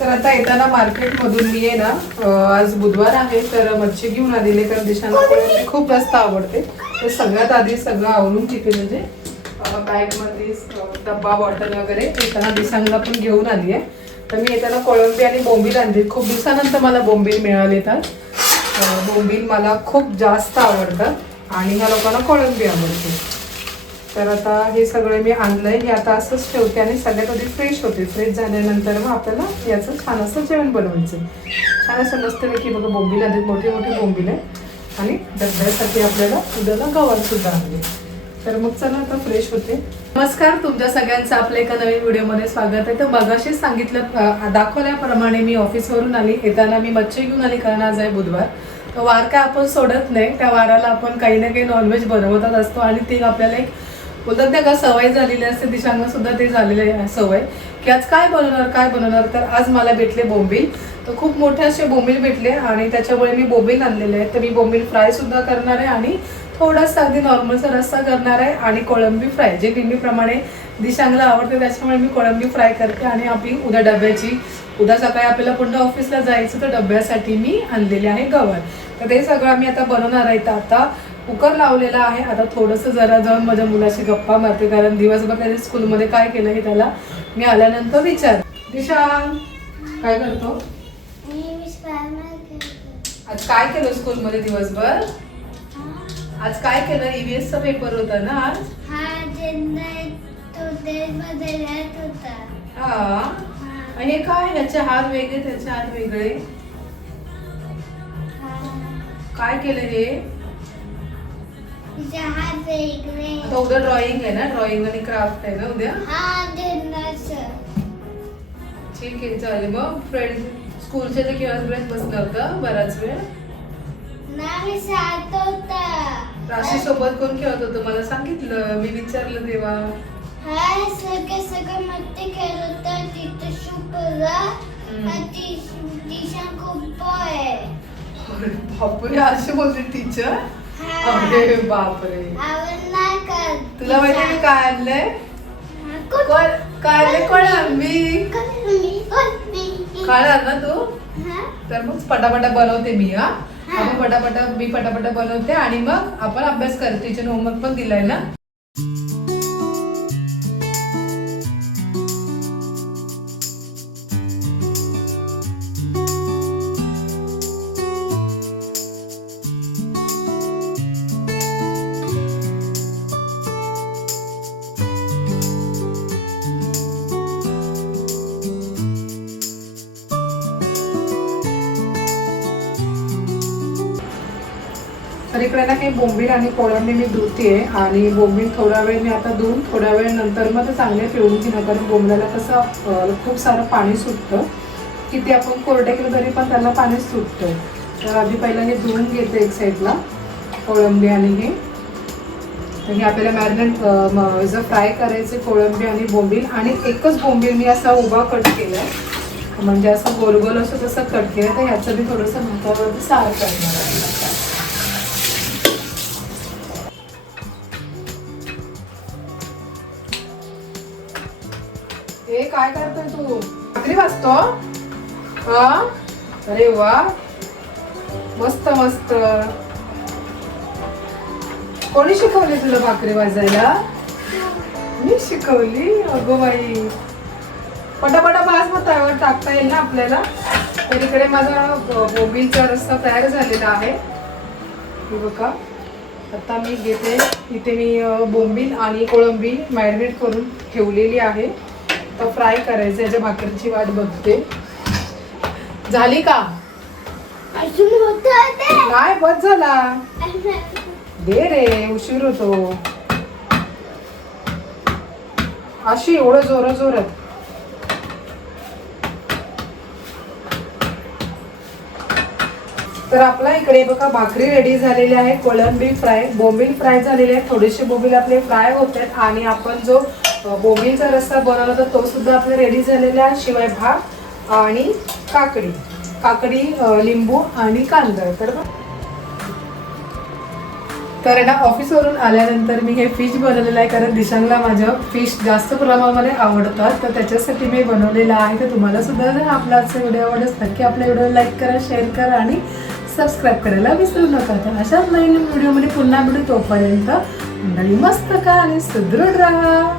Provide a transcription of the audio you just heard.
तर आता येताना मार्केटमधून मी आहे ना आज बुधवार आहे तर मच्छी घेऊन आलेले कारण दिशांना. कोळंबी खूप जास्त आवडते. तर सगळ्यात आधी सगळं आवरून तिथे म्हणजे बॅगमध्ये डब्बा बॉटल वगैरे येताना दिसांना पण घेऊन आली आहे. तर मी येताना कोळंबी आणि बोंबील आणली खूप दिवसानंतर मला बोंबील मिळाले तर बोंबील मला खूप जास्त आवडतात आणि ह्या लोकांना कोळंबी आवडते. तर आता हे सगळं मी आणलंय. हे आता असंच ठेवते आणि सगळ्यात आधी फ्रेश होते. फ्रेश झाल्यानंतर मग आपल्याला याचं छान असं जेवण बनवायचं. छान असं मस्तपैकी बघा बोंबील आधी मोठे मोठे बोंबील आहे आणि डब्यासाठी आपल्याला उद्याला गवार सुद्धा आणले. तर मग चला आता फ्रेश होते. नमस्कार तुमच्या सगळ्यांचं आपल्या एका नवीन व्हिडिओमध्ये स्वागत आहे. तर मगाशीच सांगितलं दाखवल्याप्रमाणे मी ऑफिसवरून आली. येताना मी मच्छी घेऊन आली कारण आज आहे बुधवार. तर वार काय आपण सोडत नाही. त्या वाराला आपण काही ना काही नॉनव्हेज बनवतच असतो आणि ते आपल्याला एक बोलतात ना का सवय झालेली असते दिशांना सुद्धा ते झालेले आहे सवय. की आज काय बनवणार काय बनवणार? तर आज मला भेटले बोंबील. तर खूप मोठे असे बोंबील भेटले आणि त्याच्यामुळे मी बोंबील आणलेले आहेत. तर मी बोंबील फ्राय सुद्धा करणार आहे आणि थोडासा अगदी नॉर्मलचा रस्सा करणार आहे आणि कोळंबी फ्राय जे नेहमीप्रमाणे दिशांगला आवडते त्याच्यामुळे मी कोळंबी फ्राय करते आणि आपली उद्या डब्याची उद्या सकाळी आपल्याला पुन्हा ऑफिसला जायचं तर डब्यासाठी मी आणलेले आहे गव्हार तर ते सगळं मी आता बनवणार आहे. तर आता कुकर लावलेला आहे. आता थोडंसं जरा जाऊन माझ्या मुलाशी गप्पा मारते कारण दिवसभर त्याने स्कूलमध्ये काय केलं हे त्याला मी आल्यानंतर विचार दिशा काय करतो. आज काय केलं स्कूलमध्ये दिवसभर? आज काय केलं? ईव्हीएस चा पेपर होता ना आज? हा हा. काय? ह्याचे हात वेगळे त्याचे हात वेगळे. काय केलं हे? हात आता उद्या ड्रॉइंग आहे ना? ड्रॉइंग आणि क्राफ्ट आहे ना उद्या हा ठीक आहे चालेल मग फ्रेंड स्कूलच्या ते खेळत खेळत बसणार का बराच वेळ. नाही होता. राशी सोबत कोण खेळत होतं? मला सांगितलं मी विचारलं तेव्हा. हा सगळं सगळं मस्ती खेळत होता. तिथं हम्म. दिशा खूप आहे. बापरे असे बोलते टीचर. अरे बापरे. तुला माहिती मी काय आणलंय? काय आणलंय कोण आम्ही मी? कोण कळणार ना तू? तर मग पटापटा बनवते मी हा? आपण पटापटा मी पटापटा बनवते आणि मग आपण अभ्यास करते टीचर होमवर्क पण दिलाय ना? तर इकडे ना काही बोंबील आणि कोळंबी मी धुते आणि बोंबील थोडा वेळ मी आता धुवून थोड्या वेळ नंतर मग ते चांगले पिळून घेणं कारण बोंबल्याला कसं खूप सारं पाणी सुटतं. किती आपण कोरडे केलं तरी पण त्याला पाणी सुटतं. तर आधी पहिला हे धुवून घेते एक साईडला कोळंबी आणि हे. तर हे आपल्याला मॅरिनेट जर फ्राय करायचे कोळंबी आणि बोंबील आणि एकच बोंबील मी असा उभा कट केला आहे म्हणजे असं गोल गोल असं तसं कट केलं तर ह्याचं मी थोडंसं भातावरती सार करणार आहे. काय करतोय तू? भाकरी वाजतो हा? अरे वा. मस्त मस्त. कोणी शिकवली तुला भाकरी वाजायला मी शिकवली अगो बाई. पटापटा भास मग तव्यावर टाकता येईल ना आपल्याला? तर इकडे माझा बोंबीलचा रस्ता तयार झालेला आहे. बघा. आता मी घेते. इथे मी बोंबील आणि कोळंबी मॅरिनेट करून ठेवलेली आहे. तर फ्राय करायचं याच्या भाकरीची वाट बघते. झाली का? काय बस झाला? दे रे उशीर होतो. अशी एवढं जोरा जोरात तर आपला इकडे बघा भाकरी रेडी झालेली आहे कोळंबी फ्राय बोंबील फ्राय झालेले आहे. थोडेसे बोंबील आपले फ्राय होत आहेत आणि आपण जो बोंबीलचा रस्सा बनवला तर तो सुद्धा आपला रेडी झालेला आहे शिवाय भात आणि काकडी. काकडी लिंबू आणि कांदा. तर तर ना ऑफिसवरून आल्यानंतर मी हे फिश बनवलेलं आहे कारण दिशांगला माझ्या फिश जास्त प्रमाणामध्ये आवडतात. तर त्याच्यासाठी मी बनवलेलं आहे. तर तुम्हाला सुद्धा जर आपला आजचा व्हिडिओ आवडत नक्की आपला व्हिडिओ लाईक करा शेअर करा आणि सबस्क्राईब करायला विसरू नका. तर अशाच नवीन व्हिडिओमध्ये पुन्हा मिळू तोपर्यंत मंडळी मस्त का आणि सुदृढ राहा.